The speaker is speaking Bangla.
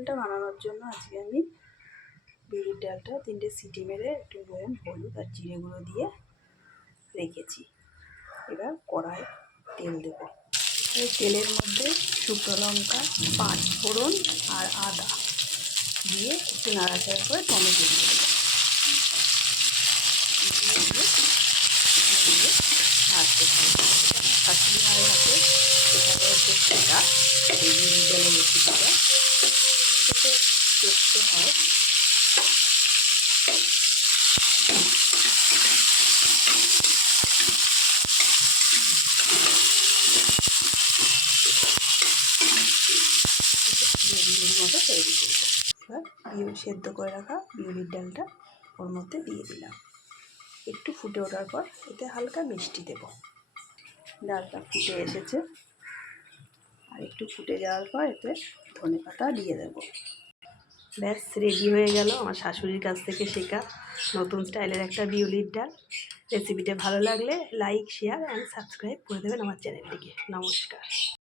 ডালটা বানানোর জন্য আজকে আমি বিউলির ডালটা 3টে সিটি মেরে একটু নুন, হলুদ আর জিরে গুঁড়ো দিয়ে রেখেছি। এবার কড়ায় তেল দেবো। এই তেলের মধ্যে শুকনো লঙ্কা, পাঁচ ফোড়ন আর আদা দিয়ে একটু নাড়াচাড়া করে টমেটো দিয়ে দেবো। নাড়তে থাকবো। শাশুড়ি মায়ের হাতে এখানে হচ্ছে সেটা এই বিউলির ডালের রেসিপিটা খেতে টেস্টি হয়। মতো তৈরি করবো। এবার সেদ্ধ করে রাখা বিউলির ডালটা ওর মধ্যে দিয়ে দিলাম। একটু ফুটে ওঠার পর এতে হালকা মিষ্টি দেব। ডালটা ফুটে এসেছে, আর একটু ফুটে যাওয়ার পর এতে ধনেপাতা দিয়ে দেব। ব্যাস রেডি হয়ে গেল আমার শাশুড়ির কাছ থেকে শেখা নতুন স্টাইলের একটা বিউলির ডাল। রেসিপিটা ভালো লাগলে লাইক, শেয়ার অ্যান্ড সাবস্ক্রাইব করে দেবেন আমার চ্যানেলটিকে। নমস্কার।